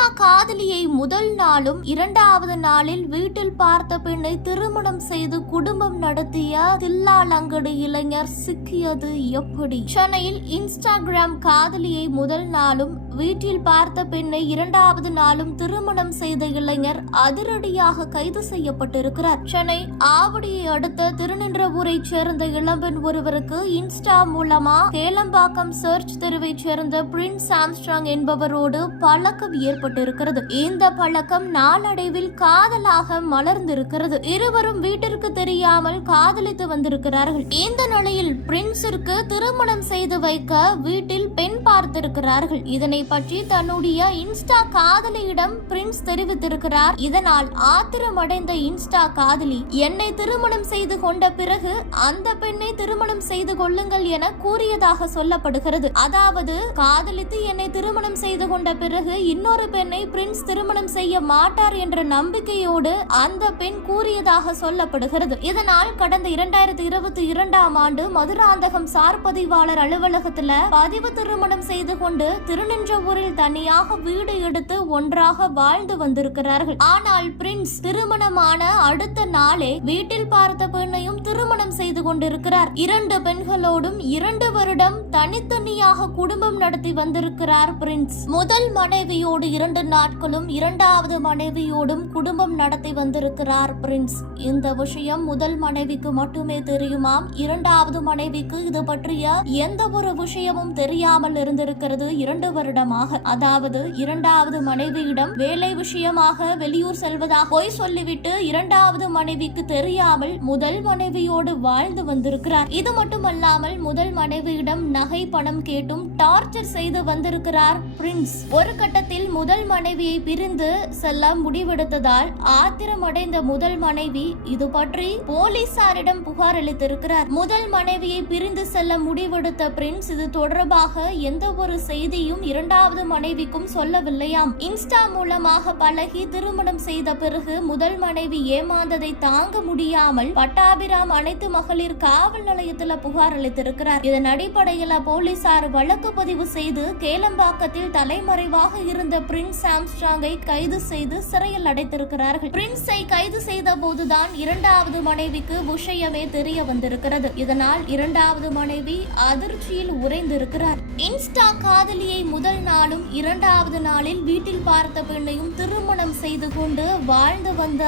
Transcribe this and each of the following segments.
Insta காதலியை முதல் நாளும் இரண்டாவது நாளில் வீட்டில் பார்த்த பெண்ணை திருமணம் செய்து குடும்பம் நடத்திய தில்லாலங்கடி இளைஞர் சிக்கியது எப்படி? சென்னையில் இன்ஸ்டாகிராம் காதலியை முதல் நாளும் வீட்டில் பார்த்த பெண்ணை இரண்டாவது நாளும் திருமணம் செய்த இளைஞர் அதிரடியாக கைது செய்யப்பட்டிருக்கிறார். சென்னை ஆவடியை அடுத்த திருநின்றவூரை சேர்ந்த இளம்பெண் ஒருவருக்கு இன்ஸ்டா மூலமா கேளம்பாக்கம் சர்ச் தெருவை சேர்ந்த பிரின்ஸ் ஆம்ஸ்ட்ராங் என்பவரோடு பழக்கம் ஏற்பட்டிருக்கிறது. இந்த பழக்கம் நாளடைவில் காதலாக மலர்ந்திருக்கிறது. இருவரும் வீட்டிற்கு தெரியாமல் காதலித்து வந்திருக்கிறார்கள். இந்த நிலையில் பிரின்ஸிற்கு திருமணம் செய்து வைக்க வீட்டில் பெண் பார்த்திருக்கிறார்கள். இதனை பற்றி தன்னுடைய இன்ஸ்டா காதலியிடம் பிரின்ஸ் தெரிவித்திருக்கிறார். இதனால் ஆத்திரமடைந்த இன்ஸ்டா காதலி, என்னை திருமணம் செய்து கொண்ட பிறகு அந்த பெண்ணை திருமணம் செய்து கொள்ளுங்கள் என கூறியதாக சொல்லப்படுகிறது. அதாவது காதலித்து என்னை திருமணம் செய்து கொண்ட பிறகு இன்னொரு பெண்ணை பிரின்ஸ் திருமணம் செய்ய மாட்டார் என்ற நம்பிக்கையோடு அந்த பெண் கூறியதாக சொல்லப்படுகிறது. இதனால் கடந்த 2022ஆம் ஆண்டு மதுராந்தகம் சார் பதிவாளர் அலுவலகத்தில் பதிவு திருமணம் செய்து கொண்டு திருநின்றவூரில் தனியாக வீடு எடுத்து ஒன்றாக வாழ்ந்து வந்திருக்கிறார்கள். ஆனால் பிரின்ஸ் திருமணமான அடுத்த நாளே வீட்டில் பார்த்த பெண்ணையும் திருமணம் செய்து கொண்டிருக்கிறார். 2 பெண்களோடும் 2 வருடம் தனித்தனியாக குடும்பம் நடத்தி வந்திருக்கிறார் பிரின்ஸ். முதல் மனைவியோடு 2 நாட்களும் இரண்டாவது மனைவியோடும் குடும்பம் நடத்தி வந்திருக்கிறார் பிரின்ஸ். இந்த விஷயம் முதல் மனைவிக்கு மட்டுமே தெரியுமாம். இரண்டாவது மனைவிக்கு இது பற்றிய எந்த ஒரு விஷயமும் தெரியாமல் இருந்திருக்கிறது 2 வருடமாக. அதாவது இரண்டாவது மனைவியிடம் வேலை விஷயமாக வெளியூர் செல்வதாக பொய் சொல்லிவிட்டு இரண்டாவது மனைவிக்கு தெரியாமல் முதல் மனைவியோடு வாழ்ந்து வந்திருக்கிறார். இது மட்டுமல்லாமல் முதல் மனைவியிடம் நகை பணம் கேட்டும் டார்ச்சர் செய்து வந்திருக்கிறார் பிரின்ஸ். ஒரு கட்டத்தில் முதல் மனைவியை பிரிந்து செல்ல முடிவெடுத்ததால் ஆத்திரமடைந்த முதல் மனைவி இது பற்றி போலீசாரிடம் புகார் அளித்திருக்கிறார். முதல் மனைவியை பிரிந்து செல்ல முடிவெடுத்த பிரின்ஸ் இது தொடர்பாக எந்த ஒரு செய்தியும் இரண்டாவது மனைவிக்கும் சொல்லவில்லையாம். இன்ஸ்டா மூலமாக பழகி திருமணம் செய்த பிறகு முதல் மனைவி ஏமாந்ததை தாங்க முடியாமல் பட்டாபிராம் அனைத்து மகளிர் காவல் நிலையத்தில் புகார் அளித்திருக்கிறார். இதன் அடிப்படையில் போலீசார் வழக்கு பதிவு செய்து கேளம்பாக்கத்தில் தலைமறைவாக இருந்த பிரின்ஸ் ஆம்ஸ்ட்ராங்கை கைது செய்து சிறையில் அடைத்திருக்கிறார்கள். பிரின்ஸை கைது செய்த போதுதான் இரண்டாவது மனைவிக்கு விஷயமே தெரிய வந்திருக்கிறது. இதனால் இரண்டாவது மனைவி அதிர்ச்சியில் உறைந்திருக்கிறார். இன்ஸ்டா காதலியை முதல் நாளும் இரண்டாவது நாளில் வீட்டில் பார்த்த பெண்ணையும் திருமணம் செய்து கொண்டு வாழ்ந்து வந்த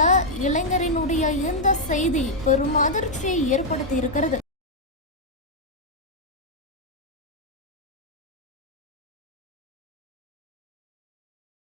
இளைஞரினுடைய இந்த செய்தி பெரும் அதிர்ச்சியை ஏற்படுத்தி இருக்கிறது.